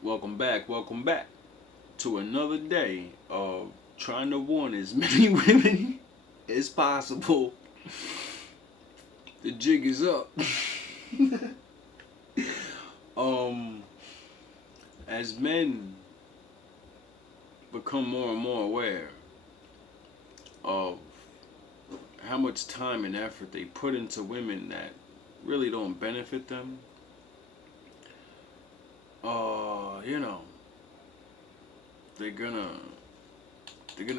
Welcome back to another day of trying to warn as many women as possible. The jig is up. um, as men become more and more aware of how much time and effort they put into women that really don't benefit them, you know, they're gonna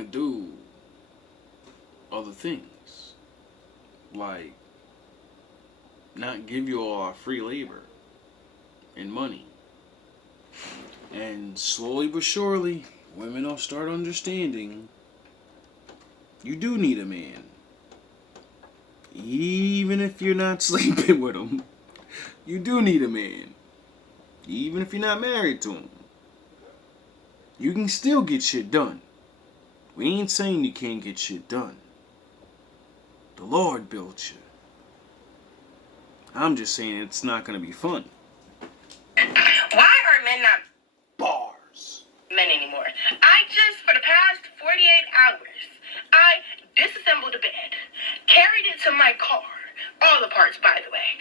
do other things like not give you all our free labor and money. And slowly but surely, women will start understanding you do need a man. Even if you're not sleeping with him, you do need a man. Even if you're not married to him, you can still get shit done. We ain't saying you can't get shit done. The Lord built you. I'm just saying it's not gonna be fun. Why are men not Bars. men anymore? For the past 48 hours, I disassembled a bed, carried it to my car, all the parts, by the way.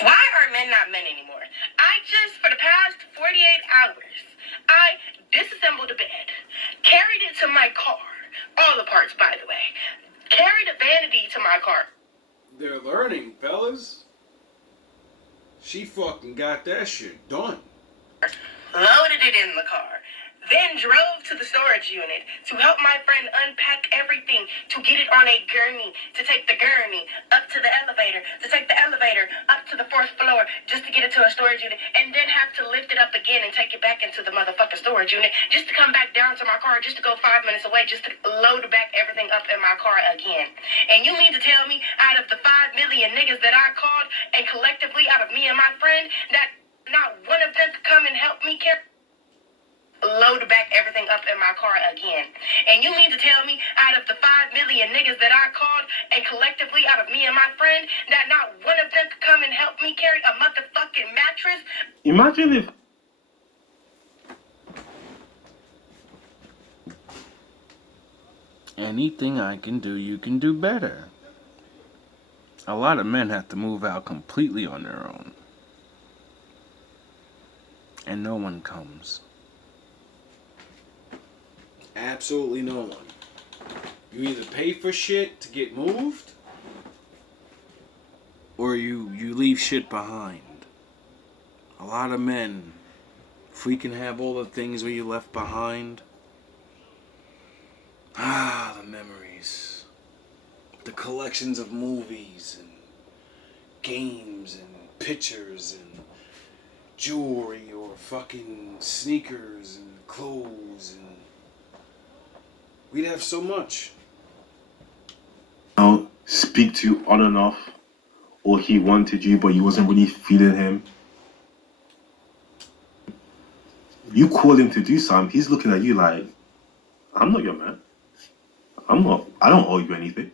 Why are men not men anymore? For the past 48 hours, I disassembled a bed, carried it to my car, all the parts, by the way. Carried a vanity to my car. They're learning, fellas. She fucking got that shit done. Loaded it in the car, then drove to the storage unit to help my friend unpack everything, to get it on a gurney, to take the gurney up to the elevator, to take the elevator up to the fourth floor, just to get it to a storage unit, and then have to lift it up again and take it back into the motherfucking storage unit, just to come back down to my car, just to go 5 minutes away, just to load back everything up in my car again. And you mean to tell me, out of the 5 million niggas that I called, and collectively out of me and my friend, that not one of them could come and help me load back everything up in my car again. And you mean to tell me, out of the 5 million niggas that I called, and collectively out of me and my friend, that not one of them could come and help me carry a motherfucking mattress? Imagine if Anything I can do, you can do better. A lot of men have to move out completely on their own. And no one comes. Absolutely no one. You either pay for shit to get moved, or you leave shit behind. A lot of men, if we can have all the things we left behind, the memories, the collections of movies and games and pictures and jewelry or fucking sneakers and clothes, and we'd have so much. speak to you on and off, or he wanted you but you wasn't really feeling him. You call him to do something, he's looking at you like, I'm not your man. I don't owe you anything.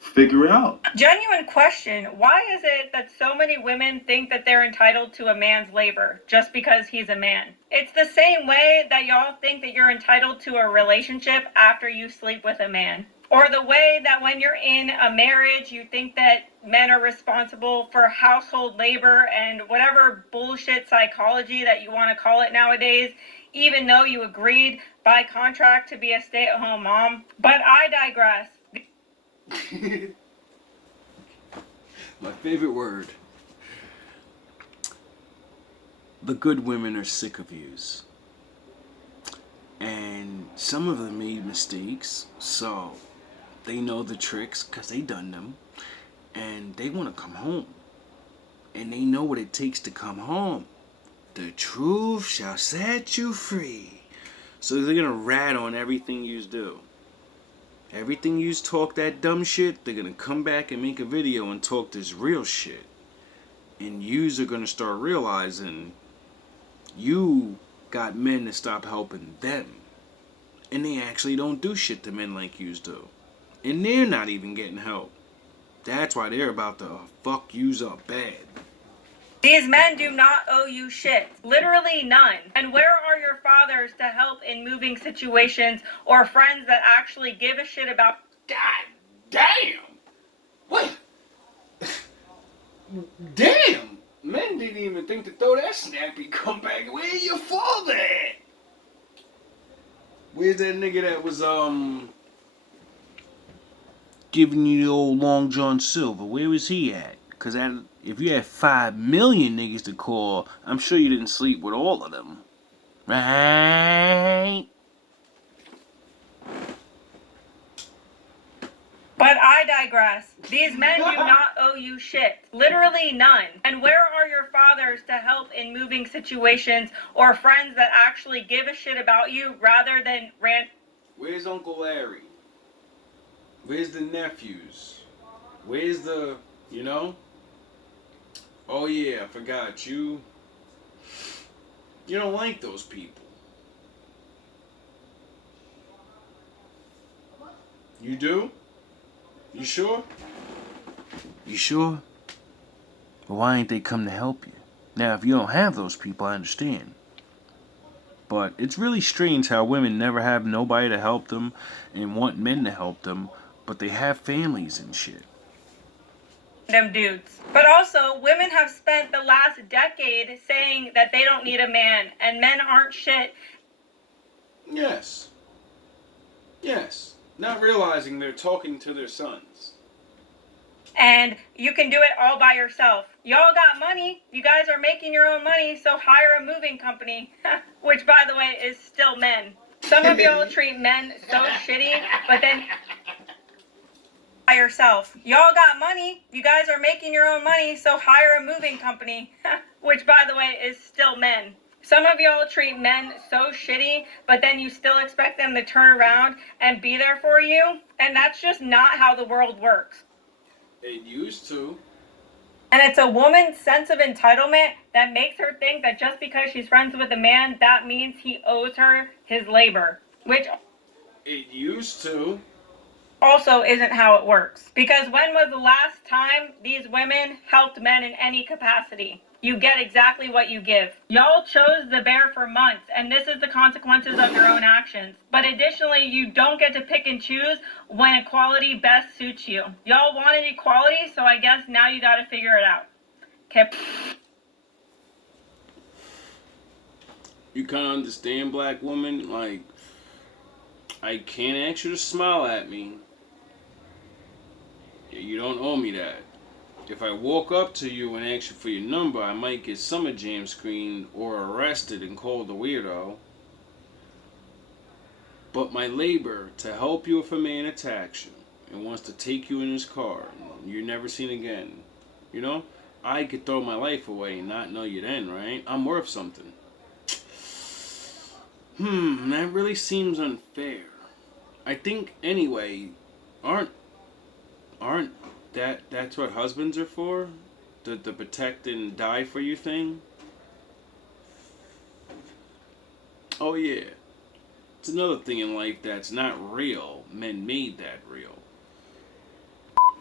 Figure it out. Genuine question. Why is it that so many women think that they're entitled to a man's labor just because he's a man? It's the same way that y'all think that you're entitled to a relationship after you sleep with a man. Or the way that when you're in a marriage, you think that men are responsible for household labor and whatever bullshit psychology that you want to call it nowadays, even though you agreed by contract to be a stay-at-home mom. But I digress. My favorite word. The good women are sick of yous. And some of them made mistakes, so they know the tricks because they done them. And they want to come home. And they know what it takes to come home. The truth shall set you free. So they're going to rat on everything yous do. Everything you talk that dumb shit, they're gonna come back and make a video and talk this real shit. And yous are gonna start realizing you got men to stop helping them. And they actually don't do shit to men like yous do. And they're not even getting help. That's why they're about to fuck yous up bad. These men do not owe you shit. Literally none. And where are your fathers to help in moving situations or friends that actually give a shit about? God damn! What? Damn! Men didn't even think to throw that snappy comeback. Where your father at? Where's that nigga that was giving you the old Long John Silver? Where was he at? Cause if you had 5 million niggas to call, I'm sure you didn't sleep with all of them. Right? But I digress. These men do not owe you shit. Literally none. And where are your fathers to help in moving situations or friends that actually give a shit about you rather than rant? Where's Uncle Larry? Where's the nephews? Where's the, you know? Oh yeah, I forgot. You don't like those people. You do? You sure? You sure? Well, why ain't they come to help you? Now, if you don't have those people, I understand. But it's really strange how women never have nobody to help them and want men to help them, but they have families and shit. Them dudes. But also, women have spent the last decade saying that they don't need a man and men aren't shit. Yes. Yes. Not realizing they're talking to their sons. And you can do it all by yourself. Y'all got money. You guys are making your own money, so hire a moving company. Which, by the way, is still men. Some of y'all treat men so shitty, but then by yourself. Y'all got money. You guys are making your own money, so hire a moving company. Which, by the way, is still men. Some of y'all treat men so shitty, but then you still expect them to turn around and be there for you. And that's just not how the world works. It used to. And it's a woman's sense of entitlement that makes her think that just because she's friends with a man, that means he owes her his labor. Which It used to. also isn't how it works. Because when was the last time these women helped men in any capacity? You get exactly what you give. Y'all chose the bear for months, and this is the consequences of your own actions. But additionally, you don't get to pick and choose when equality best suits you. Y'all wanted equality, so I guess now you gotta figure it out. Okay. You kind of understand, black woman? Like, I can't ask you to smile at me. You don't owe me that. If I walk up to you and ask you for your number, I might get Summer Jam screened or arrested and called a weirdo. But my labor to help you if a man attacks you and wants to take you in his car and you're never seen again, you know, I could throw my life away and not know you then, right? I'm worth something. That really seems unfair. I think anyway, aren't that's what husbands are for? The protect and die for you thing? Oh yeah. It's another thing in life that's not real. Men made that real.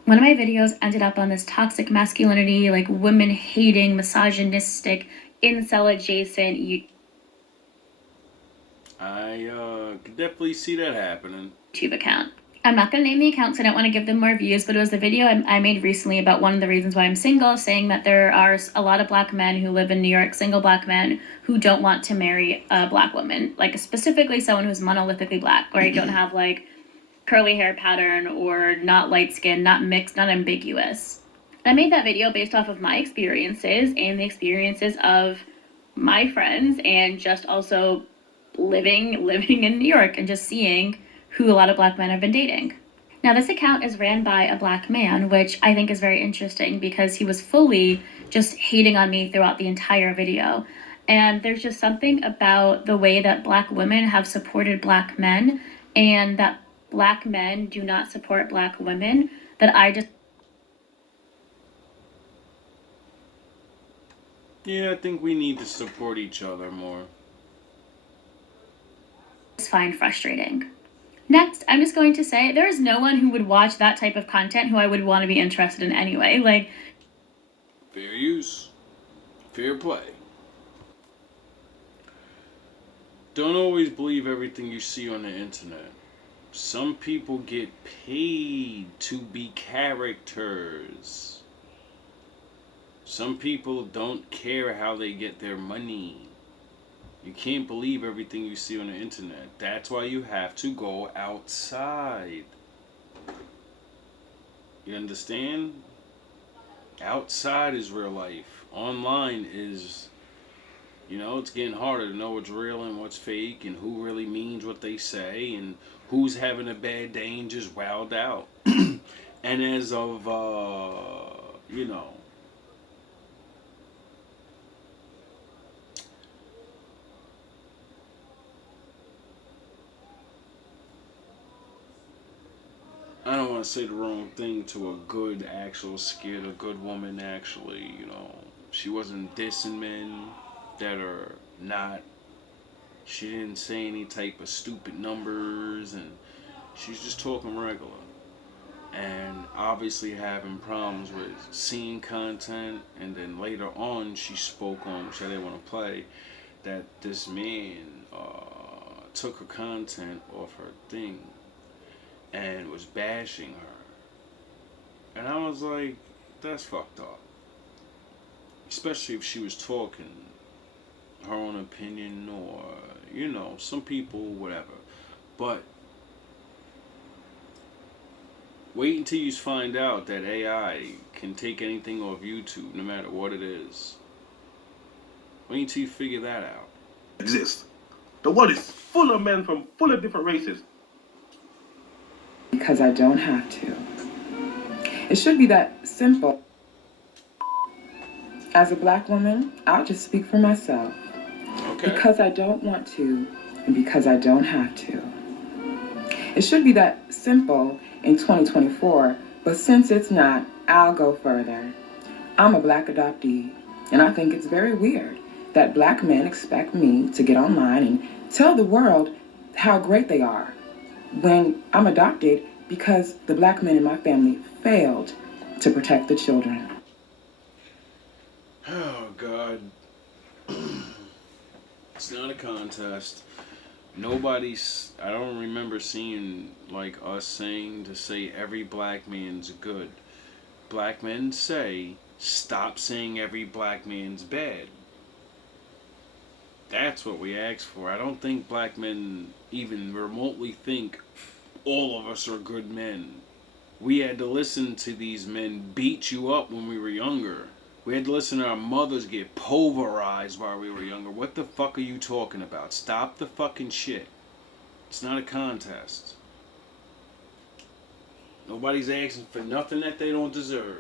One of my videos ended up on this toxic masculinity, like women hating, misogynistic, incel adjacent I could definitely see that happening. YouTube account. I'm not going to name the account because I don't want to give them more views, but it was the video I made recently about one of the reasons why I'm single, saying that there are a lot of black men who live in New York, single black men, who don't want to marry a black woman, like specifically someone who's monolithically black, or don't have like curly hair pattern or not light skin, not mixed, not ambiguous. I made that video based off of my experiences and the experiences of my friends and just also living in New York and just seeing who a lot of black men have been dating. Now, this account is ran by a black man, which I think is very interesting because he was fully just hating on me throughout the entire video. And there's just something about the way that black women have supported black men and that black men do not support black women that I just... Yeah, I think we need to support each other more. find frustrating. Next, I'm just going to say there is no one who would watch that type of content who I would want to be interested in anyway. Like, fair use, fair play. Don't always believe everything you see on the internet. Some people get paid to be characters. Some people don't care how they get their money. You can't believe everything you see on the internet. That's why you have to go outside. You understand? Outside is real life. Online is, it's getting harder to know what's real and what's fake and who really means what they say and who's having a bad day and just wowed out. And as of, I don't want to say the wrong thing to a good actual skit, a good woman actually, she wasn't dissing men that are not, she didn't say any type of stupid numbers, and she's just talking regular. And obviously having problems with seeing content, and then later on she spoke on, which I didn't want to play, that this man took her content off her thing and was bashing her. And I was like, that's fucked up. Especially if she was talking her own opinion or, some people, whatever. But wait until you find out that AI can take anything off YouTube, no matter what it is. Wait until you figure that out. Exist. The world is full of men from full of different races. Because I don't have to. It should be that simple. As a black woman, I'll just speak for myself. Okay. Because I don't want to, and because I don't have to. It should be that simple in 2024, but since it's not, I'll go further. I'm a black adoptee, and I think it's very weird that black men expect me to get online and tell the world how great they are when I'm adopted because the black men in my family failed to protect the children. Oh, God. It's not a contest. I don't remember seeing, like, us saying to say every black man's good. Black men say, stop saying every black man's bad. That's what we ask for. I don't think black men even remotely think all of us are good men. We had to listen to these men beat you up when we were younger. We had to listen to our mothers get pulverized while we were younger. What the fuck are you talking about? Stop the fucking shit. It's not a contest. Nobody's asking for nothing that they don't deserve.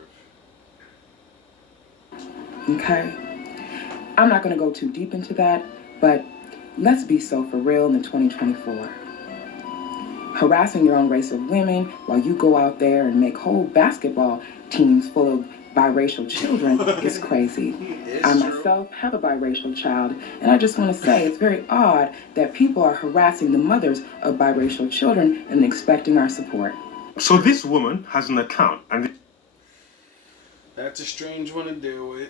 Okay? I'm not going to go too deep into that, but let's be so for real in the 2024. Harassing your own race of women while you go out there and make whole basketball teams full of biracial children is crazy. I myself have a biracial child, and I just want to say it's very odd that people are harassing the mothers of biracial children and expecting our support. So this woman has an account, and That's a strange one to deal with.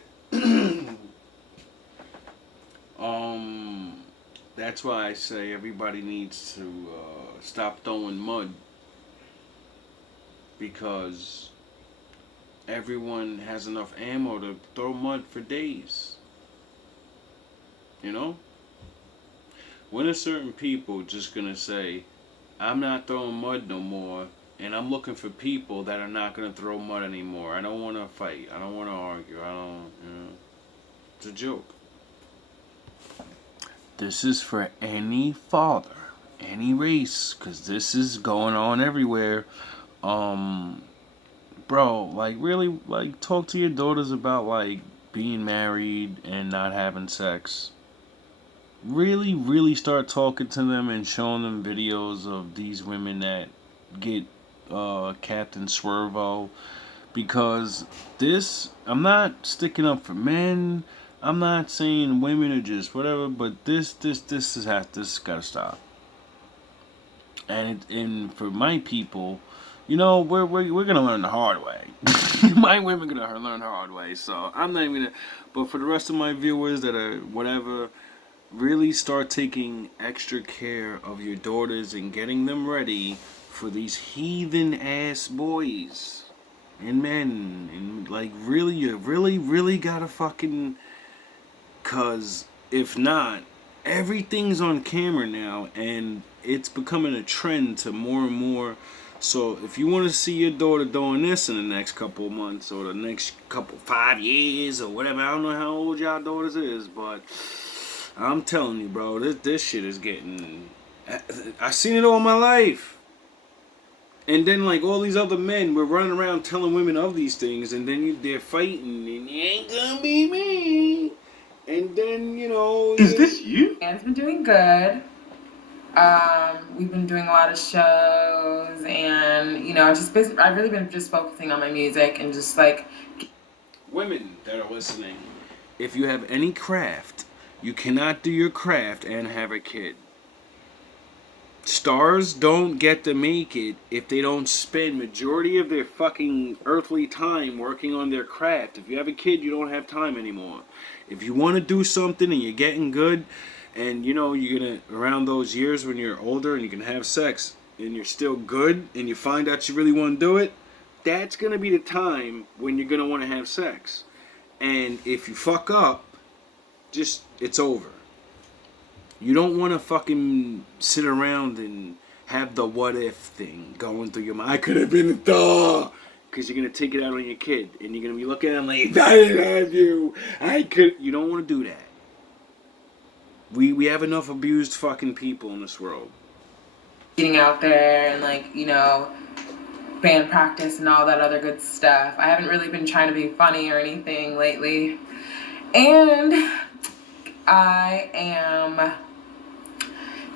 That's why I say everybody needs to stop throwing mud, because everyone has enough ammo to throw mud for days. When are certain people just gonna say, I'm not throwing mud no more, and I'm looking for people that are not gonna throw mud anymore. I don't want to fight. I don't want to argue. It's a joke. This is for any father, any race, because this is going on everywhere. Bro, like, really, like, talk to your daughters about, like, being married and not having sex. Really, really start talking to them and showing them videos of these women that get Captain Swervo. Because I'm not sticking up for men. I'm not saying women are just whatever, but this gotta stop. And for my people, you know, we're gonna learn the hard way. My women gonna learn the hard way. So I'm not even gonna. But for the rest of my viewers that are whatever, really start taking extra care of your daughters and getting them ready for these heathen ass boys and men. And like, really, you really gotta fucking. Cause if not, everything's on camera now, and it's becoming a trend to more and more. So if you want to see your daughter doing this in the next couple of months or the next couple 5 years or whatever, I don't know how old y'all daughters is, but I'm telling you, bro, this shit is getting. I seen it all my life. And then like all these other men were running around telling women of these things, and then they're fighting, and it ain't gonna be me. And then, you know... Is this you? It's been doing good. We've been doing a lot of shows, and, you know, I've really been just focusing on my music and just, like... Women that are listening, if you have any craft, you cannot do your craft and have a kid. Stars don't get to make it if they don't spend majority of their fucking earthly time working on their craft. If you have a kid, you don't have time anymore. If you want to do something and you're getting good, and you know you're gonna around those years when you're older and you can have sex and you're still good and you find out you really want to do it, that's gonna be the time when you're gonna want to have sex. And if you fuck up, just it's over. You don't want to fucking sit around and have the what if thing going through your mind. I could have been a dog. Because you're going to take it out on your kid. And you're going to be looking at him like, I didn't have you. I could. You don't want to do that. We have enough abused fucking people in this world. Getting out there and, like, you know, band practice and all that other good stuff. I haven't really been trying to be funny or anything lately. And I am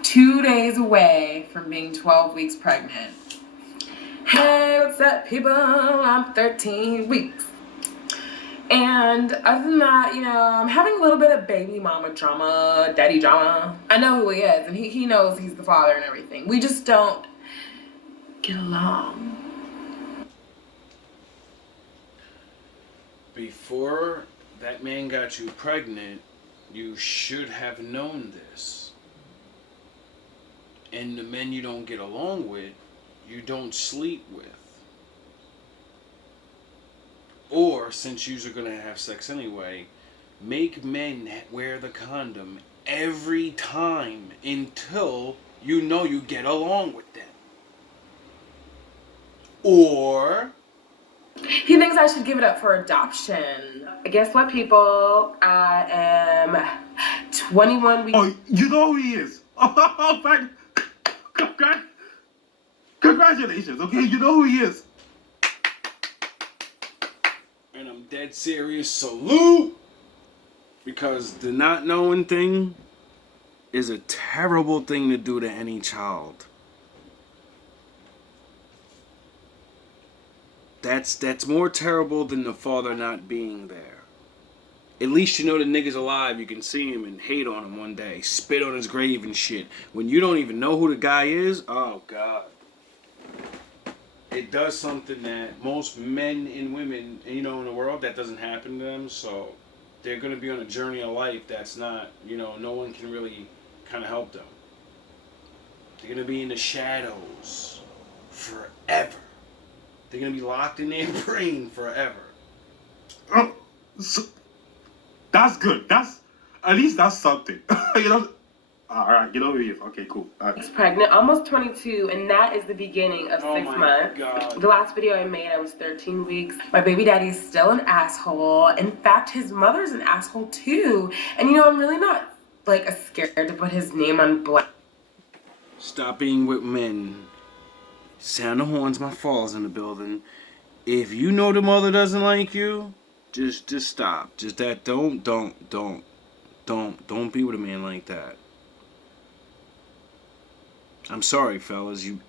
2 days away from being 12 weeks pregnant. Hey, what's up, people? I'm 13 weeks. And other than that, you know, I'm having a little bit of baby mama drama, daddy drama. I know who he is, and he knows he's the father and everything. We just don't get along. Before that man got you pregnant, you should have known this. And the men you don't get along with, you don't sleep with. Or, since you're going to have sex anyway, make men wear the condom every time until you know you get along with them. Or... He thinks I should give it up for adoption. Guess what, people? I am 21 weeks... Oh, you know who he is. Oh, thank... Congratulations, okay? You know who he is. And I'm dead serious. Salute! Because the not knowing thing is a terrible thing to do to any child. That's more terrible than the father not being there. At least you know the nigga's alive. You can see him and hate on him one day. Spit on his grave and shit. When you don't even know who the guy is, oh God. It does something that most men and women, you know, in the world, that doesn't happen to them. So they're going to be on a journey of life that's not, you know, no one can really kind of help them. They're going to be in the shadows forever. They're going to be locked in their brain forever. Oh, so, that's good. At least that's something. You know? All right, you know who he is. Okay, cool. Pregnant, almost 22, and that is the beginning of 6 months. God. The last video I made, I was 13 weeks. My baby daddy is still an asshole. In fact, his mother's an asshole too. And you know, I'm really not like scared to put his name on black. Stop being with men. Sound the horns, my falls in the building. If you know the mother doesn't like you, just stop. Just that. Don't be with a man like that. I'm sorry, fellas. You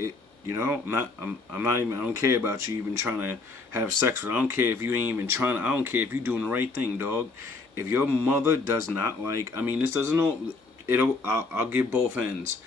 know, I'm not even. I don't care about you even trying to have sex with. I don't care if you ain't even trying. I don't care if you doing the right thing, dog. If your mother does not like, I mean, this doesn't know. I'll give both ends.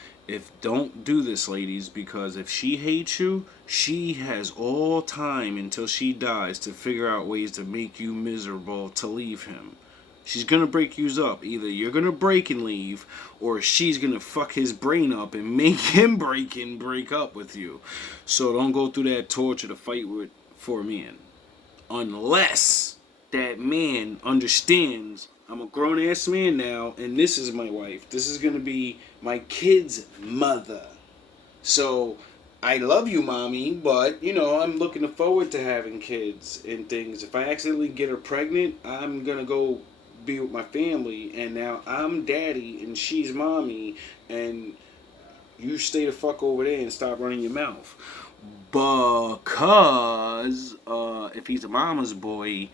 don't do this, ladies, because if she hates you, she has all time until she dies to figure out ways to make you miserable to leave him. She's gonna break you up. Either you're gonna break and leave, or she's gonna fuck his brain up and make him break up with you. So don't go through that torture to fight for a man. Unless that man understands, I'm a grown ass man now, and this is my wife. This is gonna be my kid's mother. So I love you, mommy, but I'm looking forward to having kids and things. If I accidentally get her pregnant, I'm gonna go be with my family, and now I'm daddy and she's mommy, and you stay the fuck over there and stop running your mouth. Because if he's a mama's boy,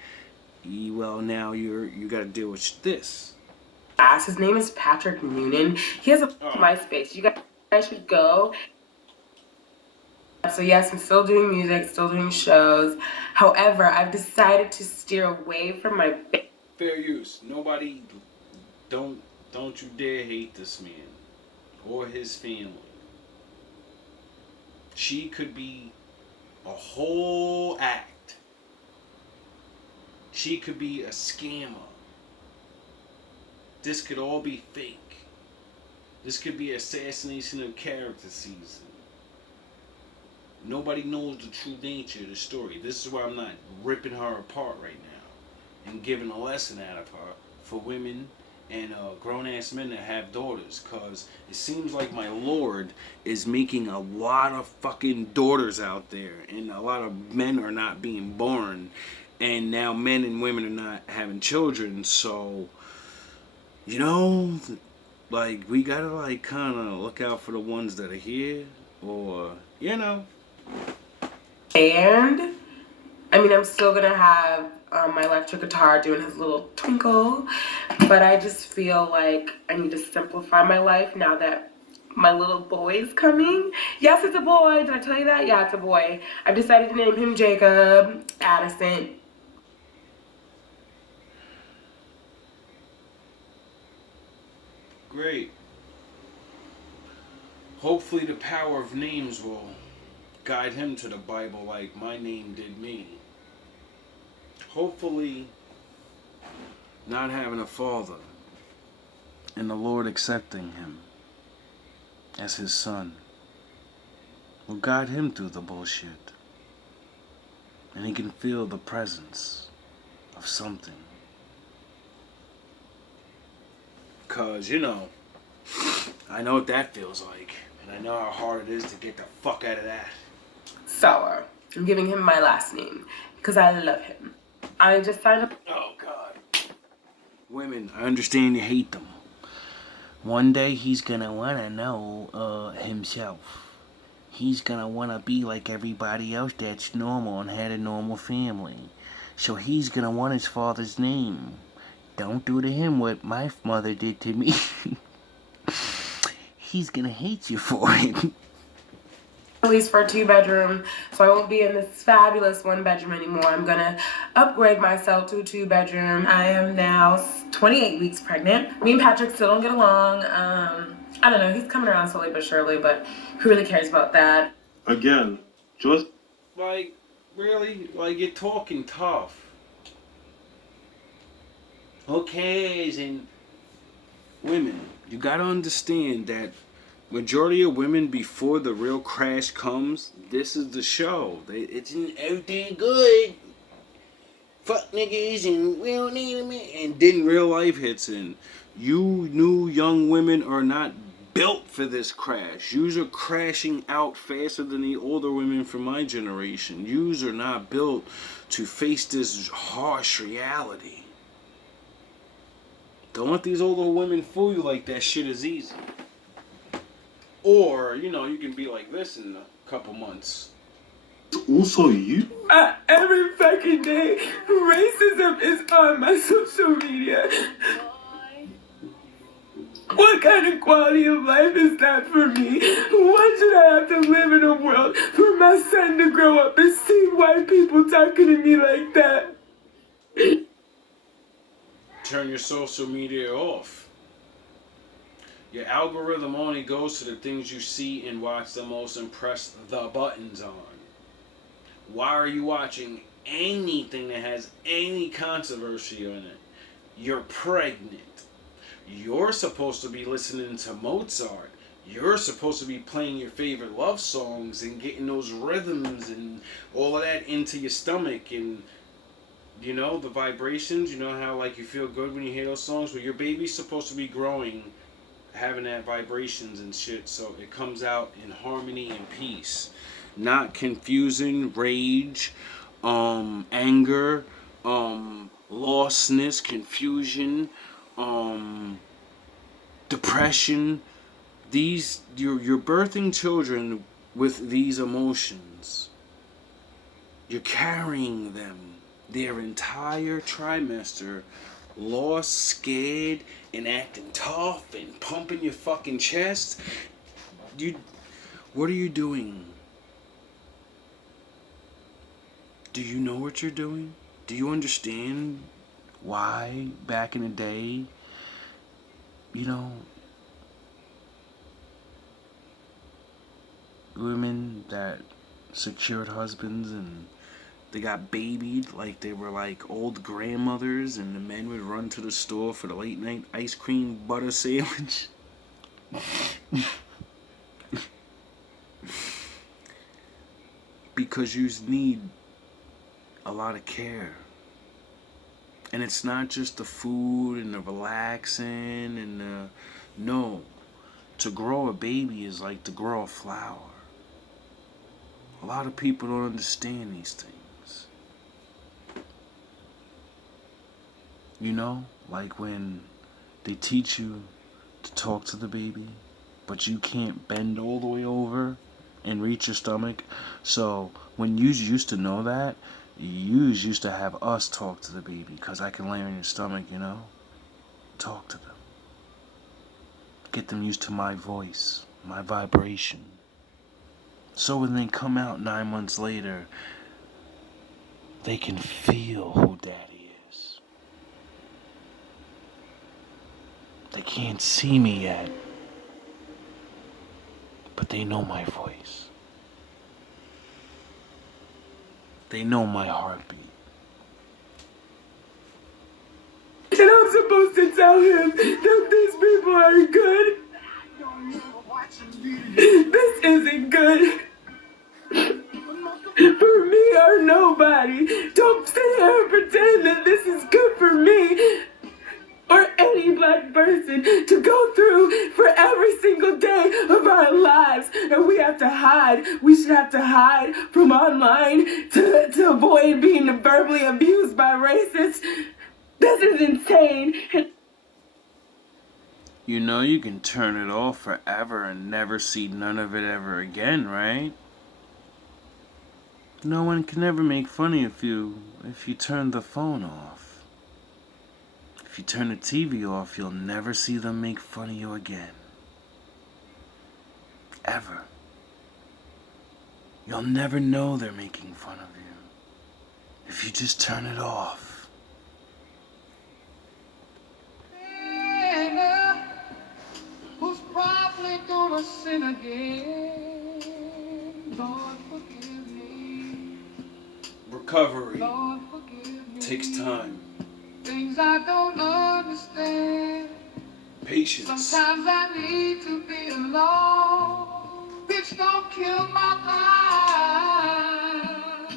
now you got to deal with this. His name is Patrick Noonan. He has a MySpace. You guys should go. So yes, I'm still doing music, still doing shows. However, I've decided to steer away from my fair use. Nobody, don't you dare hate this man or his family. She could be a whole act. She could be a scammer. This could all be fake. This could be assassination of character season. Nobody knows the true nature of the story. This is why I'm not ripping her apart right now and giving a lesson out of her for women and grown-ass men that have daughters, because it seems like my Lord is making a lot of fucking daughters out there, and a lot of men are not being born, and now men and women are not having children. So we gotta kind of look out for the ones that are here, or And I'm still gonna have my electric guitar doing his little twinkle, but I just feel like I need to simplify my life now that my little boy is coming. Yes, it's a boy. Did I tell you that? Yeah, it's a boy. I've decided to name him Jacob Addison. Great. Hopefully the power of names will guide him to the Bible like my name did me. Hopefully not having a father and the Lord accepting him as his son will guide him through the bullshit, and he can feel the presence of something. Because, I know what that feels like, and I know how hard it is to get the fuck out of that. Sour. I'm giving him my last name because I love him. I just signed up. Oh, God. Women, I understand you hate them. One day he's gonna wanna know himself. He's gonna wanna be like everybody else that's normal and had a normal family. So he's gonna want his father's name. Don't do to him what my mother did to me. He's gonna hate you for it. Lease for a 2-bedroom, so I won't be in this fabulous 1-bedroom anymore. I'm gonna upgrade myself to a 2-bedroom. I am now 28 weeks pregnant. Me and Patrick still don't get along. I don't know, he's coming around slowly but surely, but who really cares about that? Again, just really? You're talking tough. Okay, and women, you gotta understand that majority of women, before the real crash comes, this is the show. It's everything good. Fuck niggas and we don't need them. And then real life hits in. You new young women are not built for this crash. Yous are crashing out faster than the older women from my generation. Yous are not built to face this harsh reality. Don't let these older women fool you like that shit is easy. Or, you can be like this in a couple months. also you. Every fucking day, racism is on my social media. What kind of quality of life is that for me? Why should I have to live in a world for my son to grow up and see white people talking to me like that? Turn your social media off. Your algorithm only goes to the things you see and watch the most and press the buttons on. Why are you watching anything that has any controversy in it? You're pregnant. You're supposed to be listening to Mozart. You're supposed to be playing your favorite love songs and getting those rhythms and all of that into your stomach, and you know the vibrations. You know how like you feel good when you hear those songs. Well, your baby's supposed to be growing, having that vibrations and shit, so it comes out in harmony and peace, not confusion, rage, anger, lostness, confusion, depression. These you're birthing children with these emotions. You're carrying them their entire trimester, lost, scared, and acting tough and pumping your fucking chest. What are you doing? Do you know what you're doing? Do you understand why back in the day, you know, women that secured husbands and they got babied like they were like old grandmothers, and the men would run to the store for the late night ice cream butter sandwich? Because you need a lot of care. And it's not just the food and the relaxing and the... No. To grow a baby is like to grow a flower. A lot of people don't understand these things. You know, like when they teach you to talk to the baby, but you can't bend all the way over and reach your stomach. So when you used to know that, you used to have us talk to the baby, because I can lay on your stomach, you know. Talk to them. Get them used to my voice, my vibration. So when they come out 9 months later, they can feel who daddy is. They can't see me yet, but they know my voice. They know my heartbeat. And I'm supposed to tell him that these people are good. This isn't good. For me or nobody. Don't sit here and pretend that this is good for me or any black person to go through for every single day of our lives. And we have to hide. We should have to hide from online to avoid being verbally abused by racists. This is insane. You know you can turn it off forever and never see none of it ever again, right? No one can ever make fun of you if you turn the phone off. If you turn the TV off, you'll never see them make fun of you again. Ever. You'll never know they're making fun of you if you just turn it off. Who's probably gonna sin again? Lord, forgive me. Recovery Lord, forgive me. takes time. Things I don't understand. Patience. Sometimes I need to be alone. Bitch, don't kill my vibe.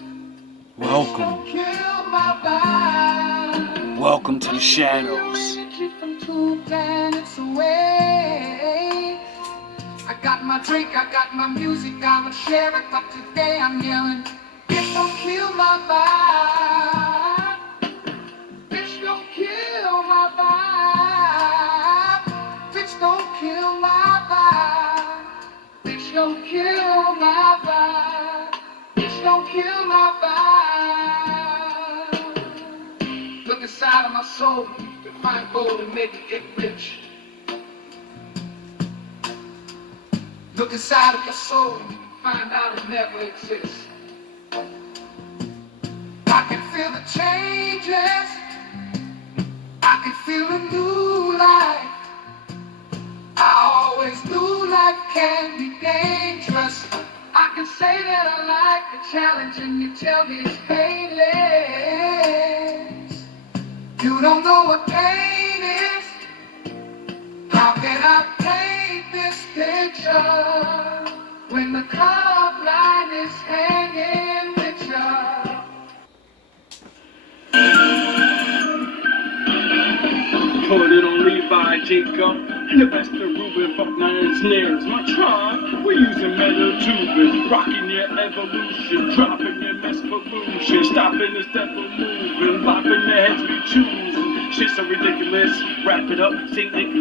Welcome. Don't kill my vibe. Welcome to the shadows. From 2 planets away. I got my drink, I got my music, I would share it, but today I'm yelling, bitch, don't kill my vibe. Bitch, don't kill my vibe. Bitch, don't kill my vibe. Bitch, don't kill my vibe. Bitch, don't kill my vibe. Look inside of my soul, to find gold and make it get rich. Look inside of your soul, find out it never exists. I can feel the changes. I can feel a new life. I can be dangerous. I can say that I like the challenge and you tell me it's painless. You don't know what pain is. How can I paint this picture when the club line is hanging with you? Put it on Levi Jacob, the best of Ruben, fuck none of his snares. My tribe, we're using metal tubing, rocking your evolution, dropping your mess pollution, stopping the step of moving, bopping the heads we choose. Shit's so ridiculous, wrap it up, St. Nicholas.